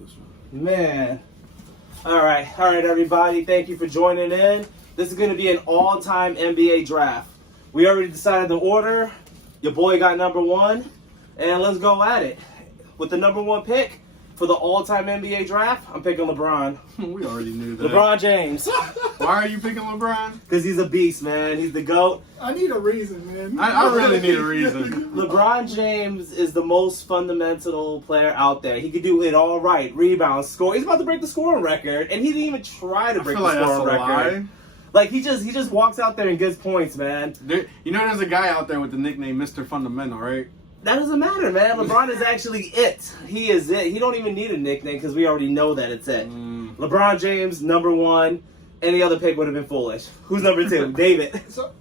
this one. Man. All right, everybody. Thank you for joining in. This is going to be an all-time NBA draft. We already decided the order. Your boy got number one, and let's go at it. With the number one pick for the all-time NBA draft, I'm picking LeBron. We already knew that. LeBron James. Why are you picking LeBron? Because he's a beast, man. He's the GOAT. I need a reason, man. I really need a reason. LeBron James is the most fundamental player out there. He could do it all right. Rebound, score. He's about to break the scoring record, and he didn't even try to I break feel the like that's a scoring record. lie. Like he just walks out there and gets points, man. There's a guy out there with the nickname Mr. Fundamental, right? That doesn't matter, man. LeBron is actually it. He is it. He don't even need a nickname because we already know that it's it. LeBron James, number one. Any other pick would have been foolish. Who's number two? David. So,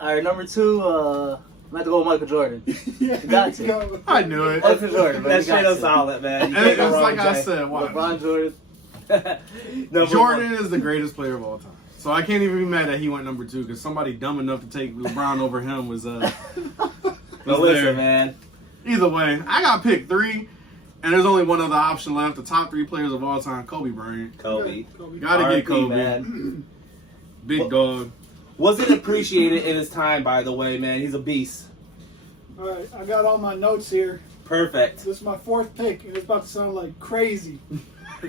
All right, number two, I'm going to go with Michael Jordan. yeah, Got to. go. I knew it. Michael Jordan, man. That's you got straight up to. solid, man. You And can't go it's wrong like with I Jay. said, watch. LeBron Jordan. Number Jordan one. is the greatest player of all time. So I can't even be mad that he went number two because somebody dumb enough to take LeBron over him was But there. listen, man. Either way, I got pick three, and there's only one other option left. The top three players of all time, Kobe Bryant. Kobe. Gotta get R.I.P., Kobe. man. Big dog. Wasn't appreciated in his time, by the way, man. He's a beast. All right, I got all my notes here. Perfect. This is my fourth pick, and it's about to sound like crazy.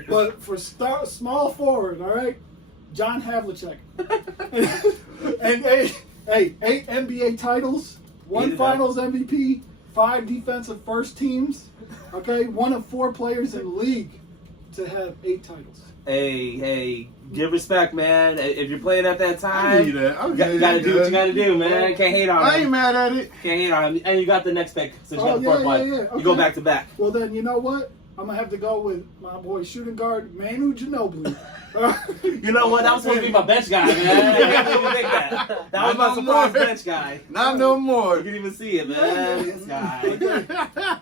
But for small forward, all right, John Havlicek. And eight NBA titles, one Eat it Finals MVP, 5 defensive first teams. Okay, one of 4 players in the league to have 8 titles. Hey, give respect, man. If you're playing at that time, I need that. you gotta do what you gotta do, man. Can't hate on I ain't him. mad at it. Can't hate on him. And you got the next pick since you Oh, got the fourth yeah, one. yeah, You go okay. back to back. Well, then, you know what? I'm going to have to go with my boy shooting guard, Manu Ginobili. You know what? That was supposed to be my bench guy, man. I can't even think that. That was my Not no surprise more. bench guy. Not no You more. can even see it, man. This guy. For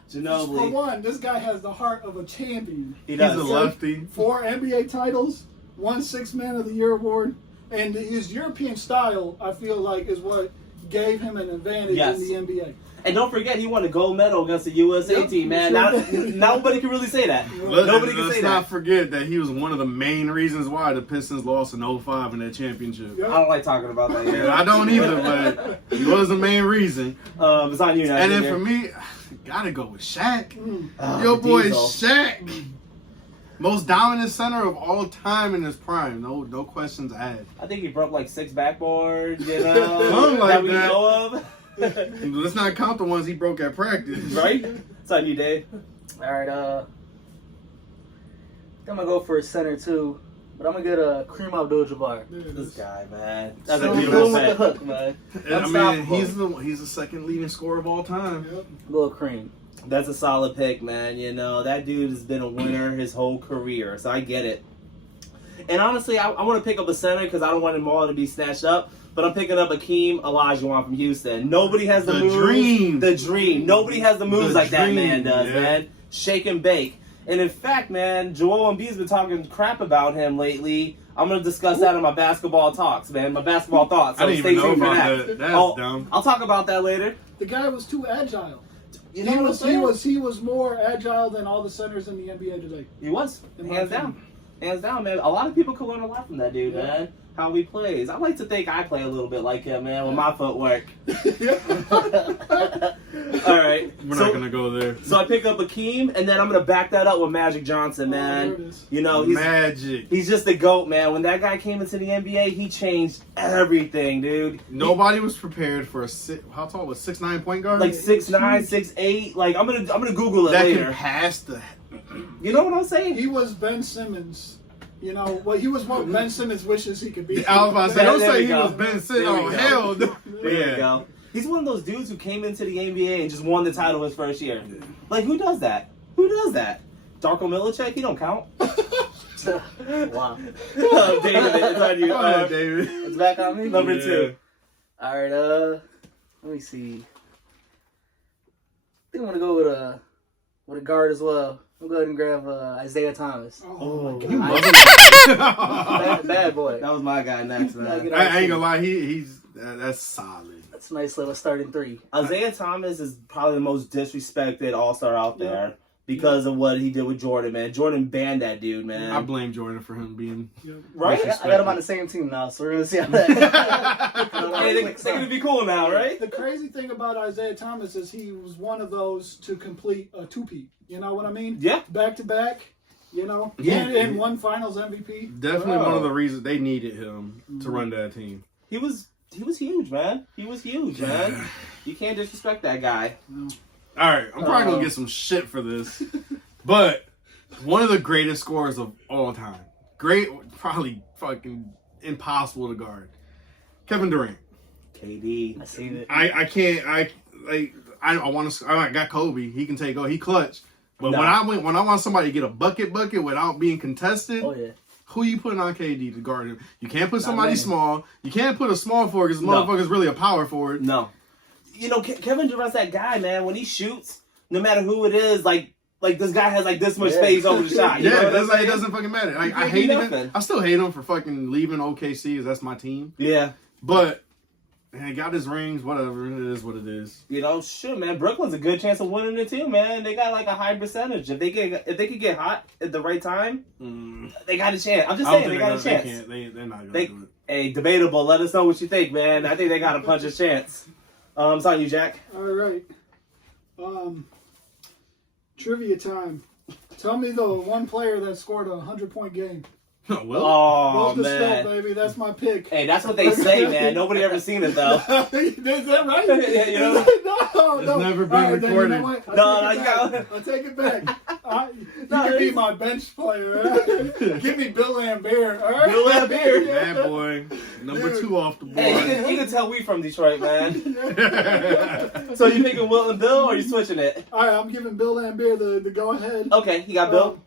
Ginobili. one, this guy has the heart of a champion. He He's does. a lefty. 4 NBA titles, 1 Sixth Man of the Year award, and his European style, I feel like, is what gave him an advantage Yes. in the NBA. And don't forget, he won a gold medal against the USA Yep, team, man. sure. Nobody can really say that. Nobody can Let's say not that. forget that he was one of the main reasons why the Pistons lost in 05 in that championship. Yep. I don't like talking about that. Yeah, I don't either, but he was the main reason. It's on you now. And then Junior. for me, gotta go with Shaq. Oh, Your boy Diesel. Shaq. Most dominant center of all time in his prime. No questions asked. I think he broke like 6 backboards, you know, Something like that we that. know of. Let's not count the ones he broke at practice. Right? It's on you, Dave. All right, I'm going to go for a center, too. But I'm going to get a Kareem Abdul-Jabbar. There it This is. guy, man. That's a So beautiful cool. With the pick. hook, man. I mean, Unstoppable. he's the second leading scorer of all time. Yep. Little Kareem. That's a solid pick, man. You know, that dude has been a winner his whole career, so I get it. And honestly, I want to pick up a center because I don't want them all to be snatched up. But I'm picking up Akeem Olajuwon from Houston. Nobody has the The moves. dream. The dream. Nobody has the moves The like that dream, man does, yeah. man. Shake and bake. And in fact, man, Joel Embiid's been talking crap about him lately. I'm going to discuss that in my basketball talks, man. My basketball thoughts. So I didn't stay even know tuned for about that. that. That's I'll, dumb. I'll talk about that later. The guy was too agile. You know what I'm saying? He was more agile than all the centers in the NBA today. He was. In my Hands down. Hands down, man. A lot of people can learn a lot from that dude, Yeah. man. How he plays. I like to think I play a little bit like him, man, with my footwork. All right. We're not gonna go there. So I pick up Akeem, and then I'm gonna back that up with Magic Johnson, man. there it is. You know, Magic. he's just the GOAT, man. When that guy came into the NBA, he changed everything, dude. Nobody was prepared for how tall was 6'9" point guard? Like 6'9", 6'8". Like I'm gonna Google it that later. can pass the. You know what I'm saying? He was Ben Simmons. You know, well, he was what Ben Simmons wishes he could be. I was about to say, don't There say we he go. was Ben Simmons. There we Oh go. hell no. There you go. He's one of those dudes who came into the NBA and just won the title his first year. Like, who does that? Who does that? Darko Milicic? He don't count. Wow. David, it's on you. Go ahead, David. It's back on me? Number Yeah. 2. All right, let me see. I think I'm going to go with a guard as well. I'm going to go ahead and grab Isaiah Thomas. Oh, you my mother- Bad boy. That was my guy next, man. I ain't gonna lie, that's solid. That's a nice little starting 3. Isaiah Thomas is probably the most disrespected all-star out there because of what he did with Jordan, man. Jordan banned that dude, man. I blame Jordan for him being Right? I got him on the same team now, so we're gonna see how that. Hey, they're gonna be cool now, right? The crazy thing about Isaiah Thomas is he was one of those to complete a two-peat. You know what I mean? Yeah. Back to back. You know, Yeah. and one Finals MVP. definitely Oh. one of the reasons they needed him to run that team. He was huge, man. He was huge, man. You can't disrespect that guy. All right, I'm probably gonna get some shit for this, but one of the greatest scorers of all time, probably fucking impossible to guard, Kevin Durant. KD. I seen it. I can't. I want to. I got Kobe. He can take. He clutch. But Nah. when I want somebody to get a bucket without being contested, Oh yeah. who you putting on KD to guard him? You can't put Not somebody many. small. You can't put a small forward because the No. motherfucker's really a power forward. No. You know, Kevin Durant's that guy, man. When he shoots, no matter who it is, like this guy has like this much Yeah. space over the shot. You know Yeah, what I'm it saying? doesn't fucking matter. Like, I can't hate do him. nothing. I still hate him for fucking leaving OKC, because that's my team. Yeah. But man, he got his rings. Whatever, it is what it is. You know, shit, man. Brooklyn's a good chance of winning it too, man. They got like a high percentage. If they could get hot at the right time, they got a chance. I'm just I don't saying they think got a chance. They can't. They're not gonna They- do it. Hey, debatable. Let us know what you think, man. I think they got a puncher's chance. It's on you, Jack. All right. Trivia time. Tell me the one player that scored a 100-point game. Well, Oh Wolf the Snow, man. baby. That's my pick. Hey, that's what they say, man. Nobody ever seen it though. Is that right? Yeah, you know? no, It's no. never been All right, then you know recorded. what? No, I you got- take it back. You No, can be it's- my bench player. All right? Give me Bill Lambert. All right? Bill Lambert. bad boy, number Dude. 2 off the board. Hey, you can tell we from Detroit, man. So you picking Will and Bill, or you switching it? All right, I'm giving Bill Lambert the go ahead. Okay, you got Bill.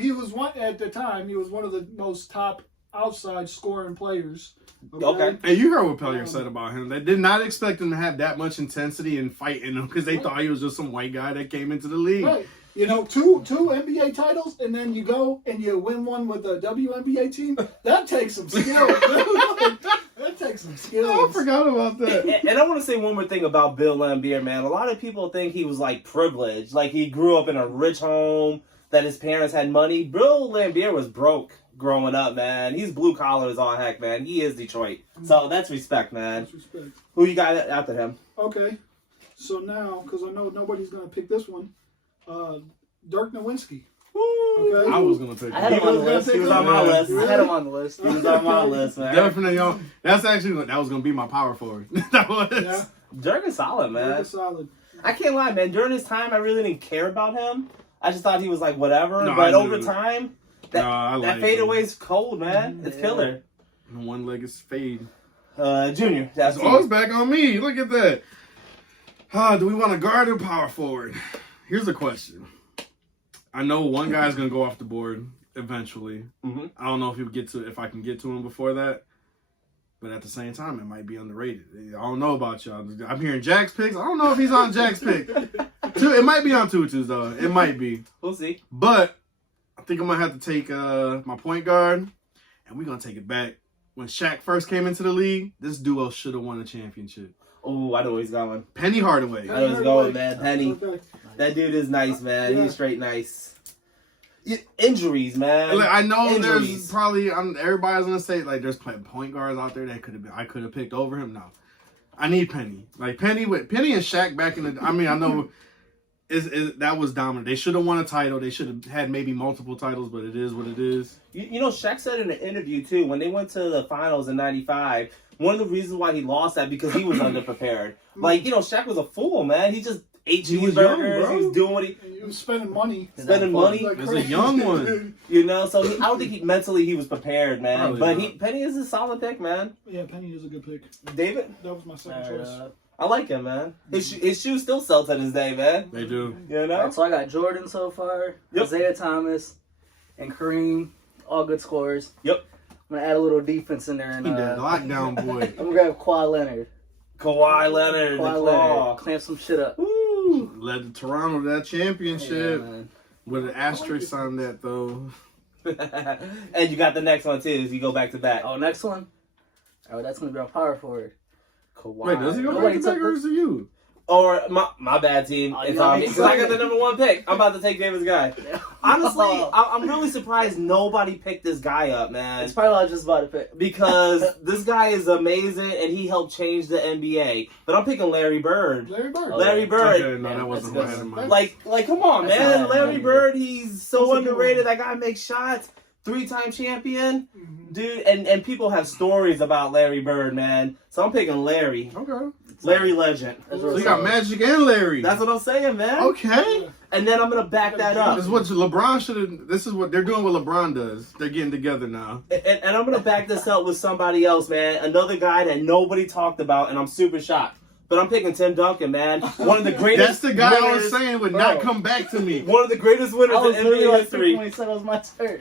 He was at the time. He was one of the most top outside scoring players. Okay. Hey, you heard what Pellier said about him. They did not expect him to have that much intensity and fight in him because they thought he was just some white guy that came into the league. Right. You know, two NBA titles, and then you go and you win one with a WNBA team. That takes some skill. That takes some skills. Oh, I forgot about that. And I want to say one more thing about Bill Laimbeer, man. A lot of people think he was like privileged, like he grew up in a rich home, that his parents had money. Bill Laimbeer was broke growing up, man. He's blue collar as all heck, man. He is Detroit, so that's respect, man. Disrespect. Who you got after him? Okay. So now, because I know nobody's going to pick this one, Dirk Nowitzki. Okay. I was gonna take I had him. him on the list. He was on my Yeah. list. I had him on the list. He was on my list, man. Definitely on. That was gonna be my power forward. That was. Yeah. Dirk is solid, man. Dirk is solid. I can't lie, man. During his time, I really didn't care about him. I just thought he was like whatever. No, but I over do. time, No, that, I that like fadeaway him. is cold, man. It's Yeah. killer. One leg is fade. Junior. That's It's always back on me. Look at that. Do we want to guard or power forward? Here's the question. I know one guy's gonna go off the board eventually. Mhm. I don't know if I can get to him before that. But at the same time, it might be underrated. I don't know about y'all. I'm hearing Jack's picks. I don't know if he's on Jack's pick. It might be on Tutu's though. It might be. We'll see. But I think I'm gonna have to take my point guard, and we're gonna take it back. When Shaq first came into the league, this duo should have won a championship. Oh, I know where he's going. Penny Hardaway. I was going, man. Penny. Okay. That dude is nice, man. Yeah. He's straight nice. Injuries, man. Like, I know Injuries. there's probably everybody's gonna say like there's point guards out there that I could have picked over him. No, I need Penny. Like Penny and Shaq back in the. I mean, I know that was dominant. They should have won a title. They should have had maybe multiple titles, but it is what it is. You know, Shaq said in an interview, too, when they went to the finals in 95, one of the reasons why he lost that because he was underprepared. Like, you know, Shaq was a fool, man. He just ate He was young, cheeseburgers. bro. He was doing what he, And you was spending money. spending money. Like As a crazy. young one. You know, so I don't think mentally he was prepared, man. Probably But not. Penny is a solid pick, man. Yeah, Penny is a good pick. David, That was my second choice. I like him, man. His shoes still sell to this day, man. They do. You All know? right, so I got Jordan so far, Yep. Isaiah Thomas, and Kareem, all good scorers. Yep. I'm gonna add a little defense in there, and He did lockdown boy. I'm gonna grab Kawhi Leonard. Kawhi Leonard, the Kawhi claw. Leonard, clamp some shit up. Woo. Led to Toronto to that championship. Yeah, man. With an asterisk on that though. And you got the next one, too, as you go back to back. Oh, next one. Oh, that's gonna be our power forward. Kawhi. Wait, does he go Nobody back to back took or is it you? Or my bad team. Oh, It's you on got me me because I got excited. the number 1 pick. I'm about to take David's guy. Honestly, Oh. I'm really surprised nobody picked this guy up, man. It's probably what I was just about to pick. Because this guy is amazing and he helped change the NBA. But I'm picking Larry Bird. Larry Bird. Larry Bird. Okay, no, Yeah, that wasn't that's who I had in mind. Like, come on, That's man. not Larry bad. Bird, he's so That's a good underrated. one. That guy makes shots. 3-time champion. Mhm. Dude, and people have stories about Larry Bird, man. So I'm picking Larry. Okay. Larry Legend. That's So real you got solid. Magic and Larry. That's what I'm saying, man. Okay. And then I'm going to back that up. This is what LeBron should have. This is what they're doing. What LeBron does. They're getting together now. And I'm going to back this up with somebody else, man. Another guy that nobody talked about, and I'm super shocked. But I'm picking Tim Duncan, man. One of the greatest That's the guy I was winners- saying would Bro. not come back to me. One of the greatest winners I was in literally NBA like history. 3 points, said it was my turn.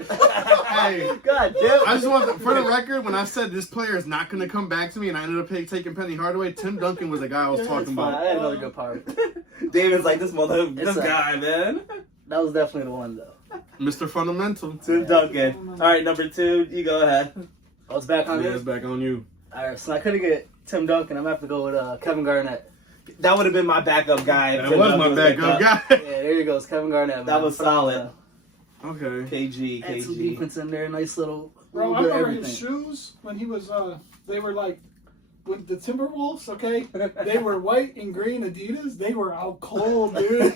Hey. God damn. I just want for the record, when I said this player is not going to come back to me, and I ended up taking Penny Hardaway, Tim Duncan was the guy I was talking Fine, I about. had another good part. David's like, this It's a- guy, man. That was definitely the one though. Mr. Fundamental. Tim Duncan. All right, number 2, you go ahead. I was back on Yeah, this. it's back on you. Alright, so I couldn't get Tim Duncan. I'm gonna have to go with Kevin Garnett. That would have been my backup guy. if That Tim was Duncan my picked backup up. guy. Yeah, there you go. It's Kevin Garnett. That was solid. Okay. KG, Had some KG. defense in there. Nice little, Bro, I little bit of remember his everything. shoes when he was, they were like, with the Timberwolves, okay? They were white and green Adidas. They were out cold, dude.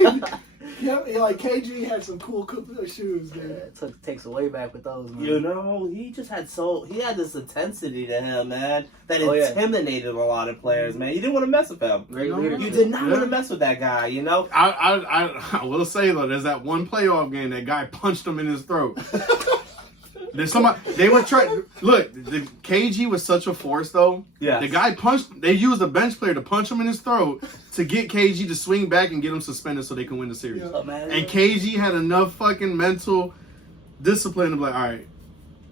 Yeah, like KG had some cool shoes, Yeah, dude. it takes a way back with those, man. You know, he had this intensity to him, man, that Oh, yeah. intimidated a lot of players, man. You didn't want to mess with him. Great No, leader. You did not Yeah. want to mess with that guy, you know? I will say though, there's that one playoff game that guy punched him in his throat. There's somebody they were trying. Look, the KG was such a force though. Yeah. The guy punched. They used a bench player to punch him in his throat to get KG to swing back and get him suspended so they can win the series. Yeah. Oh, man. And KG had enough fucking mental discipline to be like, all right,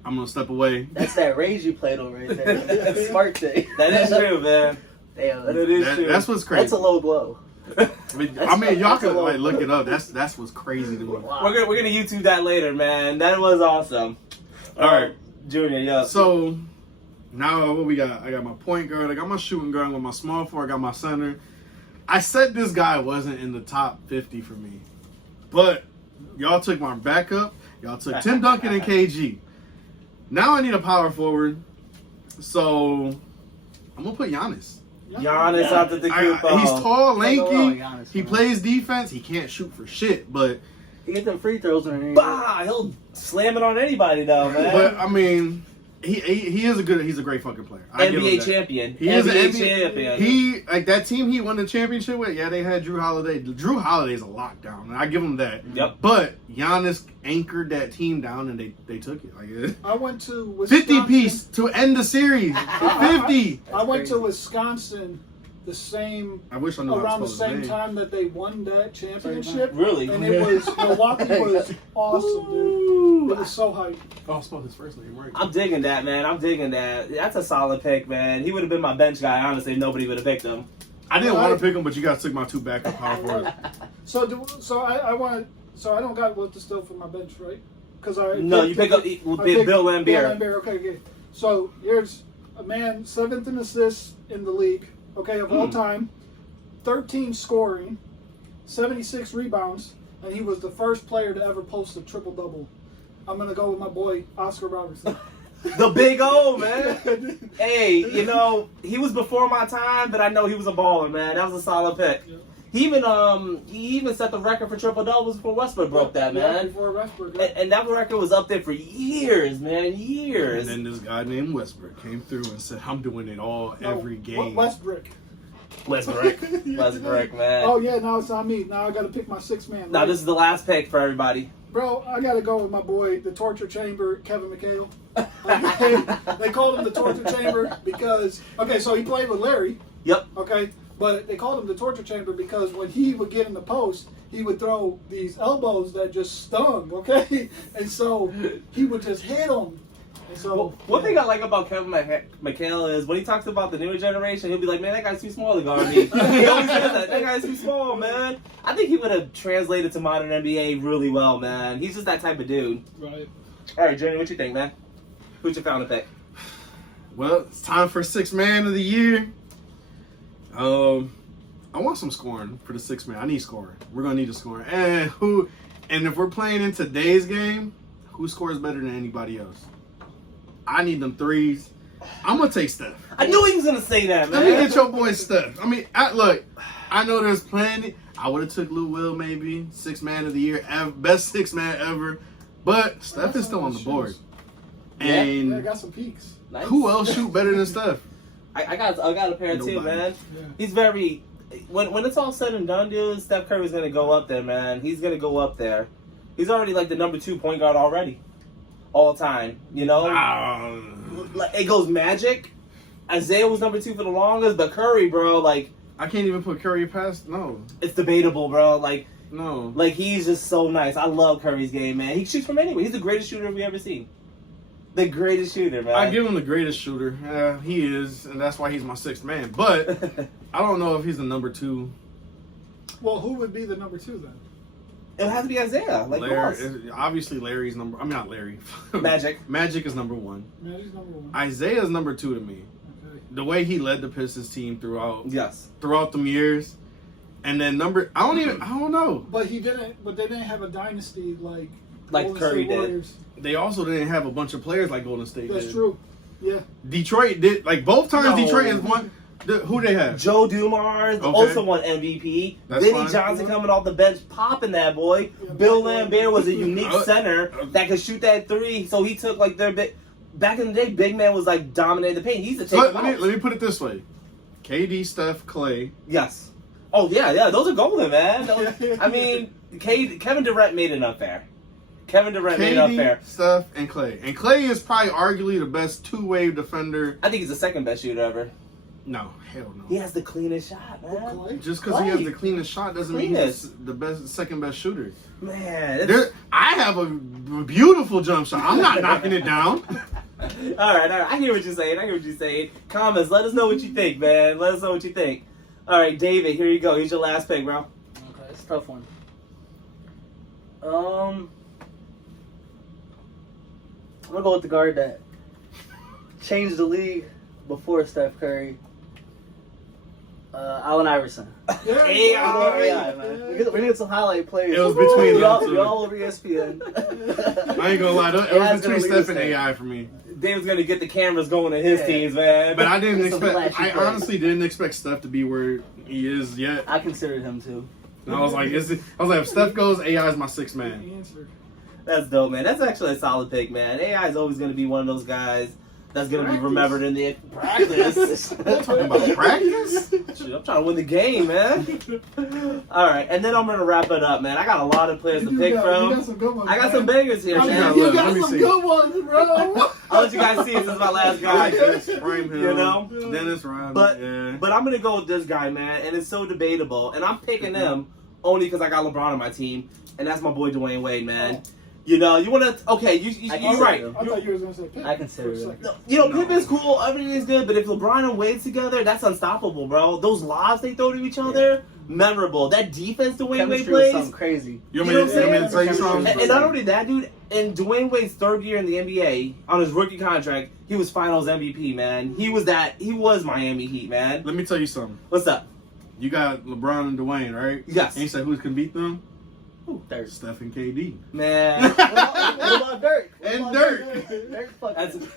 I'm gonna step away. That's that rage you played on right there. That's smart thing. That is true, man. Damn, That that's, is true. That's what's crazy. that's a low blow. I mean, y'all that's a could low like look blow. it up. That's what's crazy to me. Wow. We're gonna YouTube that later, man. That was awesome. All right. Junior, yeah. So now what we got? I got my point guard. I got my shooting guard with my small forward. I got my center. I said this guy wasn't in the top 50 for me, but y'all took my backup. Y'all took Tim Duncan and KG. Now I need a power forward, so I'm gonna put Giannis. Giannis out the He's tall, Can't go wrong with lanky. Giannis, He man. plays defense. He can't shoot for shit, but He get them free throws in there. Bah! He'll slam it on anybody, though, man. I mean, he is he's a great fucking player. I give him NBA that. champion. He is an NBA NBA champion. He like that team he won the championship with. Yeah, they had Drew Holiday. Drew Holiday's a lockdown, and I give him that. Yep. But Giannis anchored that team down, and they took it like I went to Wisconsin. 50 piece to end the series. 50. I went That's to crazy. Wisconsin the same I wish I knew how to around the spell his same name. time that they won that championship. Really? And it was Milwaukee was awesome, dude. It was so hype. Oh, I spelled his first name right. I'm digging that, man. I'm digging that. That's a solid pick, man. He would have been my bench guy, honestly, if nobody would have picked him. I didn't want to pick him, but you guys took my two backup power forwards. So I want. So I don't got what to steal from my bench, right? Because I No, you pick up I Bill picked Laimbeer. Bill Laimbeer. Okay. So here's a man 7th in assists in the league. Okay, of all time, 13 scoring, 76 rebounds, and he was the first player to ever post a triple double. I'm gonna go with my boy Oscar Robertson. The big O, man. Hey, you know, he was before my time, but I know he was a baller, man. That was a solid pick. Yeah. He even set the record for triple doubles before Westbrook broke that, Yeah, man. before Westbrook. And that record was up there for years, man. Years. And then this guy named Westbrook came through and said, "I'm doing it all every game." Westbrook. Westbrook. Westbrook, man. Oh yeah, now it's on me. Now I got to pick my 6th man. Now right? this is the last pick for everybody. Bro, I gotta go with my boy, the torture chamber, Kevin McHale. Okay? They called him the torture chamber because so he played with Larry. Yep. Okay, but they called him the torture chamber because when he would get in the post, he would throw these elbows that just stung. Okay, and so he would just hit them. And so Well, one thing I like about Kevin McHale is when he talks about the newer generation, he'll be like, "Man, that guy's too small to guard me." He always says that. That guy's too small, man. I think he would have translated to modern NBA really well, man. He's just that type of dude. Right. All right, Jenny, what you think, man? Who's your final pick? Well, it's time for 6th man of the year. I want some scoring for the 6 man. I need scoring. We're gonna need a scoring. And if we're playing in today's game, who scores better than anybody else? I need them threes. I'm gonna take Steph. I knew he was gonna say that, man. Let me get your boy Steph. I mean, look, I know there's plenty. I would have took Lou Will maybe 6 man of the year, best 6 man ever. But Steph is still on the board. Yeah. And Yeah, I got some peaks. Nice. who else shoot better than Steph? I got a pair too, Nobody. man. Yeah. He's very. When it's all said and done, dude, Steph Curry's gonna go up there, man. He's gonna go up there. He's already like the number 2 point guard already, all time. You know, like it goes Magic. Isaiah was number 2 for the longest, but Curry, bro, like I can't even put Curry past. No. it's debatable, bro. Like he's just so nice. I love Curry's game, man. He shoots from anywhere. He's the greatest shooter we ever seen. The greatest shooter, man. I give him the greatest shooter. Yeah, he is, and that's why he's my 6th man. But I don't know if he's the number 2. Well, who would be the number 2 then? It would have to be Isaiah. Like who else? Obviously, Larry's number. I'm not Larry. Magic. Magic is number 1. Magic's number 1. Isaiah's number 2 to me. Okay. The way he led the Pistons team throughout Yes. them years, and then I don't know. But they didn't have a dynasty like Golden Curry State did. Warriors. They also didn't have a bunch of players like Golden State That's did. true. Yeah. Detroit did, like both times. No. Detroit has won. Who they have? Joe Dumars Okay. also won MVP. That's Vinny fine. Johnson coming off the bench, popping that boy. Yeah, Bill man. Lambert was a unique center that could shoot that 3. So he took like their big. Back in the day, big man was like dominating the paint. He used to take. Let me put it this way: KD, Steph, Clay. Yes. Oh yeah, those are golden, man. I mean, Kevin Durant made it unfair. Kevin Durant made it unfair. KD, Steph, and Clay. And Clay is probably arguably the best 2-way defender. I think he's the second best shooter ever. No, hell no. He has the cleanest shot, man. Clay? Just because he has the cleanest shot doesn't mean he's the second best shooter. Man. I have a beautiful jump shot. I'm not knocking it down. All right. I hear what you're saying. Comments, let us know what you think, man. Let us know what you think. All right, David, here you go. Here's your last pick, bro. Okay, it's a tough one. I'm gonna go with the guard that changed the league before Steph Curry. Allen Iverson. Yeah. Hey, yeah, all right, yeah, man. yeah. We need some highlight players. It was between we all, them two. we all over ESPN. I ain't gonna lie. It was AI's between gonna lead Steph us and there. AI for me. David's gonna get the cameras going in his Yeah. teams, man. But I didn't Some expect. flashy I plays. honestly didn't expect Steph to be where he is yet. I considered him too. And I was like, if Steph goes, AI is my 6th man. He answered. That's dope, man. That's actually a solid pick, man. AI is always gonna be one of those guys that's gonna be Practice. remembered in the practice. Talking about practice? Shit, I'm trying to win the game, man. All right, and then I'm gonna wrap it up, man. I got a lot of players to pick You got from. some good ones, I got man. some bangers here, I mean, man. Yeah, you got let me some see. good ones, bro. I'll let you guys see. This is my last guy. Rhyme You know? Dennis Rodman. But yeah. but I'm gonna go with this guy, man, and it's so debatable. And I'm picking him only because I got LeBron on my team, and that's my boy Dwayne Wade, man. You know, you wanna okay? You're right. I thought you were gonna say Pitt. I consider for a it. second. No, you know, Pip is cool, everything's good, but if LeBron and Wade together, that's unstoppable, bro. Those lobs they throw to each other, memorable. That defense Dwayne Wade Chemistry was plays. something crazy. You You know what I'm want me to tell you saying? something? And not only that, dude, in Dwayne Wade's 3rd year in the NBA, on his rookie contract, he was Finals MVP, man. He was Miami Heat, man. Let me tell you something. What's up? You got LeBron and Dwayne, right? Yes. And you said who can beat them? Dirk. Steph and KD. Man, What about Dirk? What And about Dirk. Dirk fucking.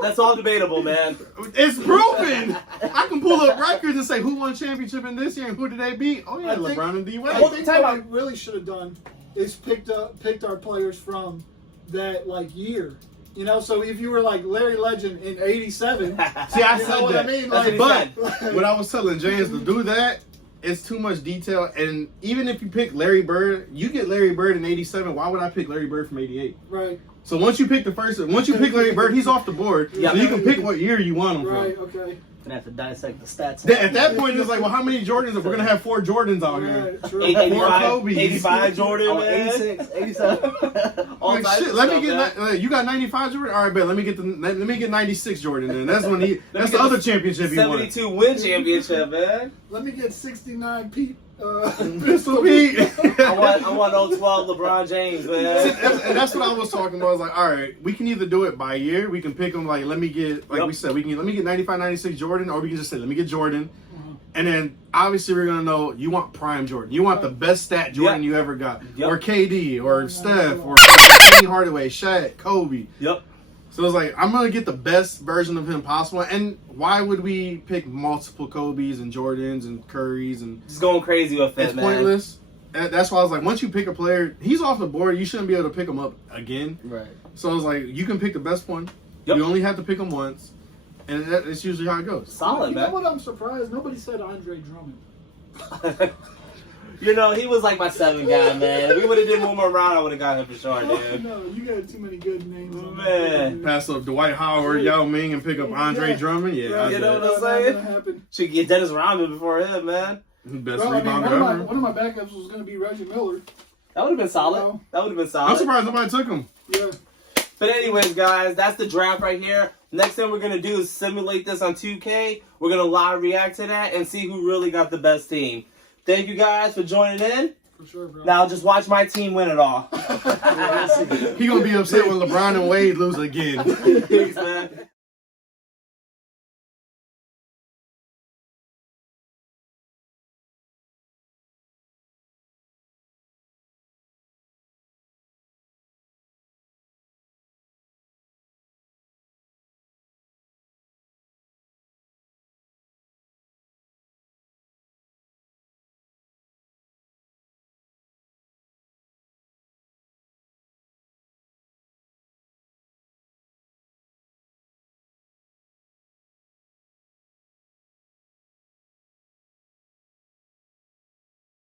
that's all debatable, man. It's proven. I can pull up records and say who won championship in this year and who did they beat. Oh yeah, I think- LeBron and D I Wade. think time what out. we really should have done is picked our players from that like year. You know, so if you were like Larry Legend in '87, See, I you said know what that. I mean? That's Like, what he But what I was telling James to do that, it's too much detail. And even if you pick Larry Bird, you get Larry Bird in '87. Why would I pick Larry Bird from '88? right, So once you pick Larry Bird, he's off the board. Yeah. So you can pick what year you want him right, from. okay, Gonna have to dissect the stats. Then at that point, it's like, well, how many Jordans? We're gonna have 4 Jordans out here. right, true. 85, Kobe's. 85 Jordan, Oh, man. 86, 87. All Like, types shit, of let me stuff, get. man. You got 95 Jordan. All right, bet. Let me get 96 Jordan. Then that's when he. me That's get the other the championship he won. 72 win championship, man. Let me get 69 Pete. Pistol Pete. I want 012 LeBron James, man. And that's what I was talking about. I was like, all right, we can either do it by year. We can pick them like, let me get, like Yep. we said, let me get 95, 96 Jordan, or we can just say, let me get Jordan. And then obviously we're gonna know you want prime Jordan. You want the best stat Jordan you ever got, Yep. or KD, or Steph, or Penny Hardaway, Shaq, Kobe. Yep. So it's like I'm gonna get the best version of him possible. And why would we pick multiple Kobe's and Jordans and Curry's and Just going crazy with it, it's man. pointless. And that's why I was like, once you pick a player, he's off the board. You shouldn't be able to pick him up again. Right. So I was like, you can pick the best one. Yep. You only have to pick him once, and that's usually how it goes. Solid, You know man. what? I'm surprised nobody said Andre Drummond. You know, he was like my 7 guy, man. If we would have did one more round, I would have got him for sure, dude. No, you got too many good names. on Man. that. Pass up Dwight Howard, Yao Ming, and pick up Andre Yeah. Drummond. Yeah, Right, I you know did. what I'm not saying? gonna happen. Should get Dennis Rodman before him, man. Best Bro, I mean, rebounder one ever. of my backups was going to be Reggie Miller. That would have been solid. No. That would have been I'm solid. surprised nobody took him. Yeah. But anyways, guys, that's the draft right here. Next thing we're going to do is simulate this on 2K. We're going to live react to that and see who really got the best team. Thank you guys for joining in. For sure, bro. Now just watch my team win it all. He gonna be upset when LeBron and Wade lose again. Peace, man.